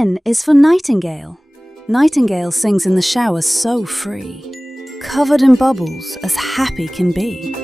N is for Nightingale. Nightingale sings in the shower so free, covered in bubbles, as happy can be.